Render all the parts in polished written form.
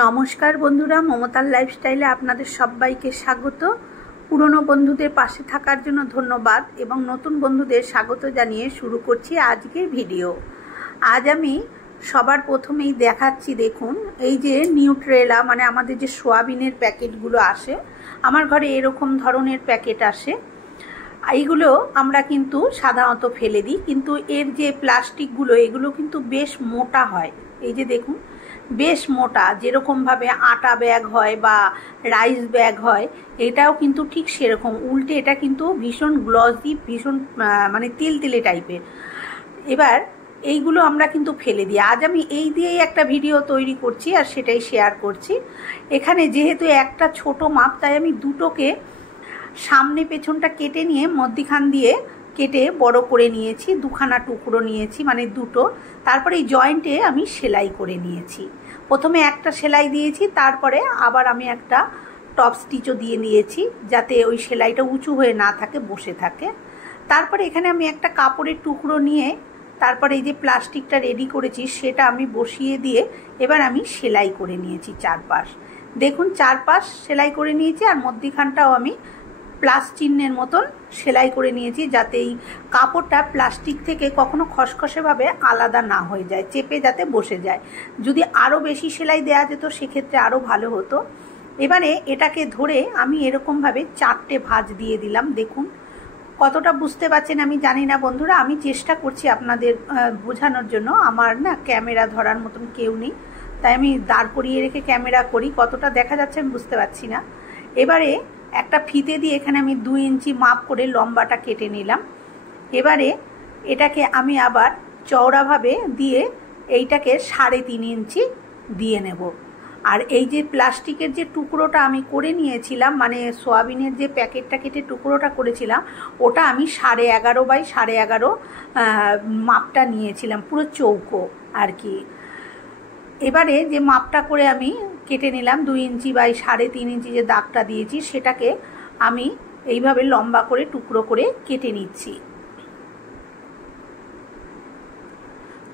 নমস্কার বন্ধুরা, মমতার লাইফস্টাইলে আপনাদের সবাইকে স্বাগত। পুরনো বন্ধুদের পাশে থাকার জন্য ধন্যবাদ এবং নতুন বন্ধুদের স্বাগত জানিয়ে শুরু করছি আজকের ভিডিও। আজ আমি সবার প্রথমেই দেখাচ্ছি, দেখুন এই যে নিউট্রেলা মানে আমাদের যে সোয়াবিনের প্যাকেটগুলো আসে, আমার ঘরে এরকম ধরনের প্যাকেট আসে। এইগুলো আমরা কিন্তু সাধারণত ফেলে দিই, কিন্তু এর যে প্লাস্টিকগুলো এগুলো কিন্তু বেশ মোটা হয়। এই যে দেখুন বেশ মোটা, যেরকমভাবে আটা ব্যাগ হয় বা রাইস ব্যাগ হয়, এটাও কিন্তু ঠিক সেরকম। উল্টে এটা কিন্তু ভীষণ গ্লসি, ভীষণ মানে তেলতেলে টাইপের। এবার এইগুলো আমরা কিন্তু ফেলে দিই। আজ আমি এই দিয়েই একটা ভিডিও তৈরি করছি আর সেটাই শেয়ার করছি। এখানে যেহেতু একটা ছোট মাপ, তাই আমি দুটোকে সামনে পেছনটা কেটে নিয়ে মধ্যিখান দিয়ে কেটে বড় করে নিয়েছি, দুখানা টুকরো নিয়েছি মানে দুটো। তারপরে এই জয়েন্টে আমি সেলাই করে নিয়েছি। প্রথমে একটা সেলাই দিয়েছি, তারপরে আবার আমি একটা টপ স্টিচও দিয়ে নিয়েছি যাতে ওই সেলাইটা উঁচু হয়ে না থাকে, বসে থাকে। তারপরে এখানে আমি একটা কাপড়ের টুকরো নিয়ে তারপরে এই যে প্লাস্টিকটা রেডি করেছি সেটা আমি বসিয়ে দিয়ে এবার আমি সেলাই করে নিয়েছি চারপাশ। দেখুন চারপাশ সেলাই করে নিয়েছি আর মধ্যিখানটাও আমি প্লাস চিহ্নের মতন সেলাই করে নিয়েছি, যাতে এই কাপড়টা প্লাস্টিক থেকে কখনো খসখসেভাবে আলাদা না হয়ে যায়, চেপে যাতে বসে যায়। যদি আরও বেশি সেলাই দেওয়া যেত সেক্ষেত্রে আরও ভালো হতো। এবারে এটাকে ধরে আমি এরকমভাবে 4টে ভাঁজ দিয়ে দিলাম। দেখুন কতটা বুঝতে পারছেন আমি জানি না বন্ধুরা, আমি চেষ্টা করছি আপনাদের বোঝানোর জন্য। আমার না ক্যামেরা ধরার মতন কেউ নেই, তাই আমি দাঁড় করিয়ে রেখে ক্যামেরা করি। কতটা দেখা যাচ্ছে আমি বুঝতে পারছি না। এবারে একটা ফিতে দিয়ে এখানে আমি 2 ইঞ্চি মাপ করে লম্বাটা কেটে নিলাম। এবারে এটাকে আমি আবার চওড়াভাবে দিয়ে এইটাকে 3.5 ইঞ্চি দিয়ে নেব। আর এই যে প্লাস্টিকের যে টুকরোটা আমি করে নিয়েছিলাম, মানে সোয়াবিনের যে প্যাকেটটা কেটে টুকরোটা করেছিলাম, ওটা আমি 11.5 বাই 11.5 মাপটা নিয়েছিলাম, পুরো চৌকো আর কি। এবারে যে মাপটা করে আমি কেটে নিলাম 2 ইঞ্চি বাই 3.5 ইঞ্চি যে দাগটা দিয়েছি, সেটাকে আমি এইভাবে লম্বা করে টুকরো করে কেটে নিচ্ছি।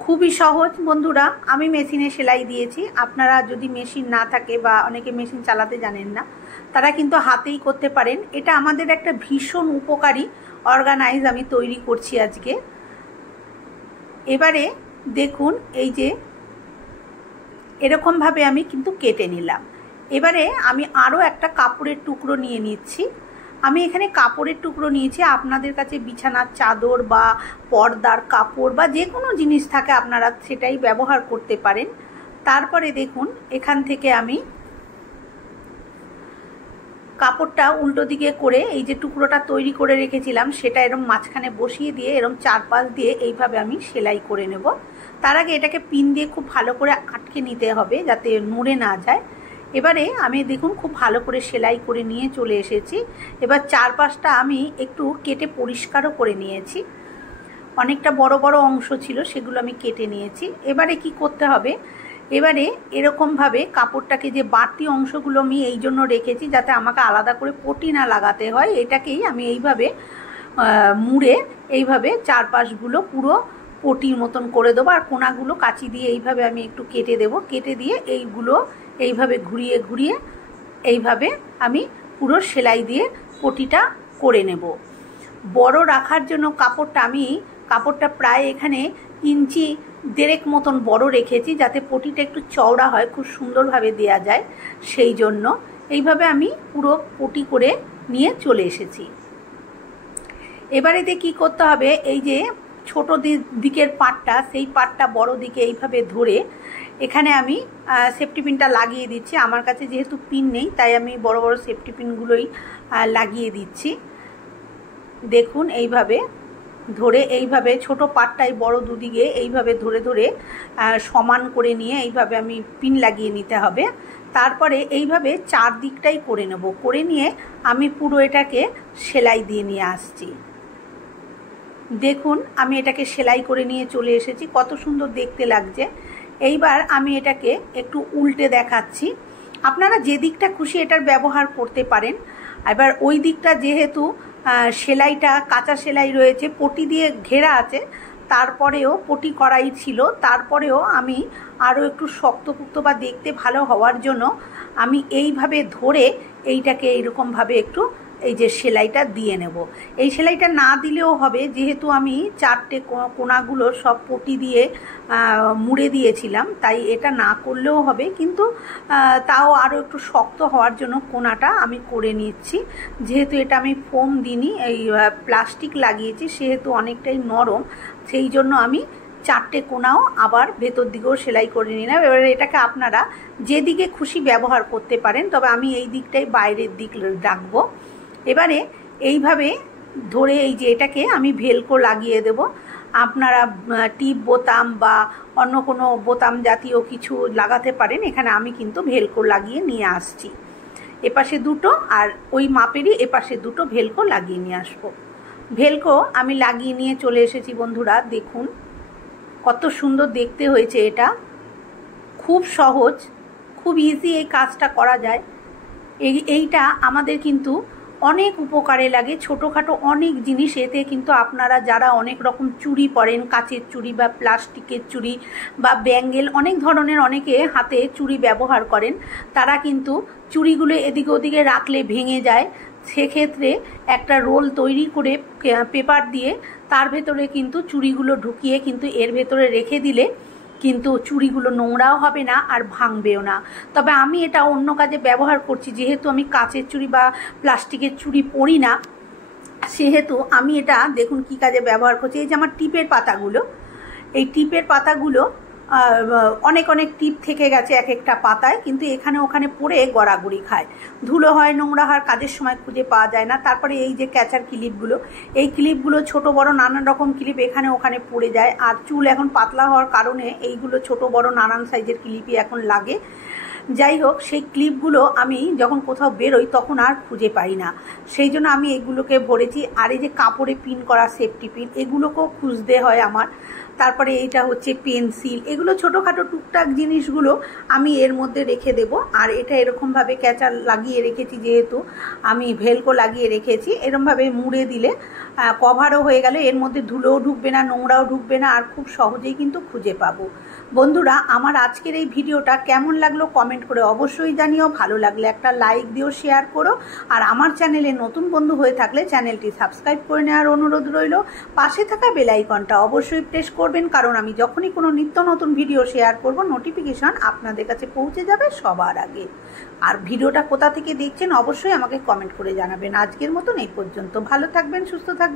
খুবই সহজ বন্ধুরা, আমি মেশিনে সেলাই দিয়েছি। আপনারা যদি মেশিন না থাকে বা অনেকে মেশিন চালাতে জানেন না, তারা কিন্তু হাতেই করতে পারেন। এটা আমাদের একটা ভীষণ উপকারী অর্গানাইজ আমি তৈরি করছি আজকে। এবারে দেখুন এই যে এরকমভাবে আমি কিন্তু কেটে নিলাম। এবারে আমি আরও একটা কাপড়ের টুকরো নিয়ে নিচ্ছি। আমি এখানে কাপড়ের টুকরো নিয়েছি, আপনাদের কাছে বিছানার চাদর বা পর্দার কাপড় বা যে কোনো জিনিস থাকে আপনারা সেটাই ব্যবহার করতে পারেন। তারপরে দেখুন এখান থেকে আমি কাপড়টা উল্টো দিকে করে এই যে টুকরোটা তৈরি করে রেখেছিলাম সেটা এরম মাঝখানে বসিয়ে দিয়ে এরম চারপাশ দিয়ে এইভাবে আমি সেলাই করে নেব। তার আগে এটাকে পিন দিয়ে খুব ভালো করে আটকে নিতে হবে যাতে নড়ে না যায়। এবারে আমি দেখুন খুব ভালো করে সেলাই করে নিয়ে চলে এসেছি। এবার চারপাশটা আমি একটু কেটে পরিষ্কারও করে নিয়েছি। অনেকটা বড় বড় অংশ ছিল, সেগুলো আমি কেটে নিয়েছি। এবারে কি করতে হবে, এবারে এরকমভাবে কাপড়টাকে যে বাড়তি অংশগুলো আমি এই জন্য রেখেছি যাতে আমাকে আলাদা করে পটি না লাগাতে হয়, এটাকেই আমি এইভাবে মুড়ে এইভাবে চারপাশগুলো পুরো পটির মতন করে দেবো। আর কোনাগুলো কাঁচি দিয়ে এইভাবে আমি একটু কেটে দেবো। কেটে দিয়ে এইগুলো এইভাবে ঘুরিয়ে ঘুরিয়ে এইভাবে আমি পুরো সেলাই দিয়ে পটিটা করে নেব। বড় রাখার জন্য কাপড়টা প্রায় এখানে 1.5 ইঞ্চি মতন বড় রেখেছি যাতে পটিটা একটু চওড়া হয়, খুব সুন্দরভাবে দেয়া যায়। সেই জন্য এইভাবে আমি পুরো পটি করে নিয়ে চলে এসেছি। এবারেতে কি করতে হবে, এই যে ছোট দিকের পাটটা, সেই পাটটা বড় দিকে এইভাবে ধরে এখানে আমি সেফটি পিনটা লাগিয়ে দিচ্ছি। আমার কাছে যেহেতু পিন নেই তাই আমি বড় বড় সেফটি পিনগুলোই লাগিয়ে দিচ্ছি। দেখুন এইভাবে ধরে এইভাবে ছোট পাটটাই বড় দুদিকে এইভাবে ধরে ধরে সমান করে নিয়ে এইভাবে আমি পিন লাগিয়ে নিতে হবে। তারপরে এইভাবে চারদিকটাই করে নেব। করে নিয়ে আমি পুরো এটাকে সেলাই দিয়ে নিয়ে আসছি। দেখুন আমি এটাকে সেলাই করে নিয়ে চলে এসেছি, কত সুন্দর দেখতে লাগছে। এইবার আমি এটাকে একটু উল্টে দেখাচ্ছি। আপনারা যে দিকটা খুশি এটার ব্যবহার করতে পারেন। এবার ওই দিকটা যেহেতু সেলাইটা কাঁচা সেলাই রয়েছে, পটি দিয়ে ঘেরা আছে, তারপরেও পটি করাই ছিল, তারপরেও আমি আরও একটু শক্তপুক্ত বা দেখতে ভালো হওয়ার জন্য আমি এইভাবে ধরে এইটাকে এইরকমভাবে একটু এই যে সেলাইটা দিয়ে নেব। এই সেলাইটা না দিলেও হবে, যেহেতু আমি 4টে কোনাগুলো সব পটি দিয়ে মুড়ে দিয়েছিলাম, তাই এটা না করলেও হবে, কিন্তু তাও আরও একটু শক্ত হওয়ার জন্য কোনাটা আমি করে নিচ্ছি। যেহেতু এটা আমি ফোম দিইনি, এই প্লাস্টিক লাগিয়েছি, সেহেতু অনেকটাই নরম, সেই জন্য আমি 4টে কোনাও আবার ভেতর দিকেও সেলাই করে নিলাম। এবারে এটাকে আপনারা যেদিকে খুশি ব্যবহার করতে পারেন, তবে আমি এই দিকটাই বাইরের দিক রাখবো। এবারে এইভাবে ধরে এই যে এটাকে আমি ভেলকো লাগিয়ে দেব। আপনারা টিপ বোতাম বা অন্য কোনো বোতাম জাতীয় কিছু লাগাতে পারেন, এখানে আমি কিন্তু ভেলকো লাগিয়ে নিয়ে আসছি। এপাশে দুটো আর ওই মাপেরই এপাশে দুটো ভেলকো লাগিয়ে নিয়ে আসবো। ভেলকো আমি লাগিয়ে নিয়ে চলে এসেছি বন্ধুরা। দেখুন কত সুন্দর দেখতে হয়েছে। এটা খুব সহজ, খুব ইজি এই কাজটা করা যায়। এইটা আমাদের কিন্তু অনেক উপকারে লাগে। ছোটোখাটো অনেক জিনিস এতে কিন্তু আপনারা যারা অনেক রকম চুড়ি পরেন, কাচের চুড়ি বা প্লাস্টিকের চুড়ি বা ব্যাঙ্গেল, অনেক ধরনের অনেকে হাতে চুড়ি ব্যবহার করেন, তারা কিন্তু চুড়িগুলো এদিকে ওদিকে রাখলে ভেঙে যায়। সেক্ষেত্রে একটা রোল তৈরি করে পেপার দিয়ে তার ভেতরে কিন্তু চুড়িগুলো ঢুকিয়ে কিন্তু এর ভেতরে রেখে দিলে কিন্তু চুড়িগুলো নোংরাও হবে না আর ভাঙবেও না। তবে আমি এটা অন্য কাজে ব্যবহার করছি, যেহেতু আমি কাচের চুড়ি বা প্লাস্টিকের চুড়ি পরি না, সেহেতু আমি এটা দেখুন কি কাজে ব্যবহার করছি। এই যে আমার টিপের পাতাগুলো, এই টিপের পাতাগুলো অনেক অনেক টিপ থেকে গেছে এক একটা পাতায়, কিন্তু এখানে ওখানে পড়ে গড়াগড়ি খায়, ধুলো হয়, নোংরা হয়, কাজের সময় খুঁজে পাওয়া যায় না। তারপরে এই যে ক্যাচার ক্লিপগুলো, এই ক্লিপগুলো ছোট বড় নানান রকম ক্লিপ এখানে ওখানে পড়ে যায়। আর চুল এখন পাতলা হওয়ার কারণে এইগুলো ছোট বড় নানান সাইজের ক্লিপই এখন লাগে। যাই হোক, সেই ক্লিপগুলো আমি যখন কোথাও বেরোই তখন আর খুঁজে পাই না, সেই জন্য আমি এগুলোকে ভরেছি। আর এই যে কাপড়ে পিন করা সেফটি পিন, এগুলোকেও খুঁজতে হয় আমার। তারপরে এইটা হচ্ছে পেন্সিল, এগুলো ছোটোখাটো টুকটাক জিনিসগুলো আমি এর মধ্যে রেখে দেব। আর এটা এরকমভাবে ক্যাচার লাগিয়ে রেখেছি, যেহেতু আমি ভেলকো লাগিয়ে রেখেছি, এরকমভাবে মুড়ে দিলে কভারও হয়ে গেলে এর মধ্যে ধুলোও ঢুকবে না, নোংরাও ঢুকবে না, আর খুব সহজেই কিন্তু খুঁজে পাবো। বন্ধুরা, আমার আজকের এই ভিডিওটা কেমন লাগলো কমেন্ট করে অবশ্যই জানিও। ভালো লাগলে একটা লাইক দিও, শেয়ার করো। আর আমার চ্যানেলে নতুন বন্ধু হয়ে থাকলে চ্যানেলটি সাবস্ক্রাইব করে নেওয়ার অনুরোধ রইল। পাশে থাকা বেল আইকনটা অবশ্যই প্রেস করবেন, কারণ আমি যখনই কোনো নিত্য নতুন ভিডিও শেয়ার করব নোটিফিকেশন আপনাদের কাছে পৌঁছে যাবে সবার আগে। আর ভিডিওটা কোথা থেকে দেখছেন অবশ্যই আমাকে কমেন্ট করে জানাবেন। আজকের মতন এই পর্যন্ত। ভালো থাকবেন, সুস্থ থাকবেন।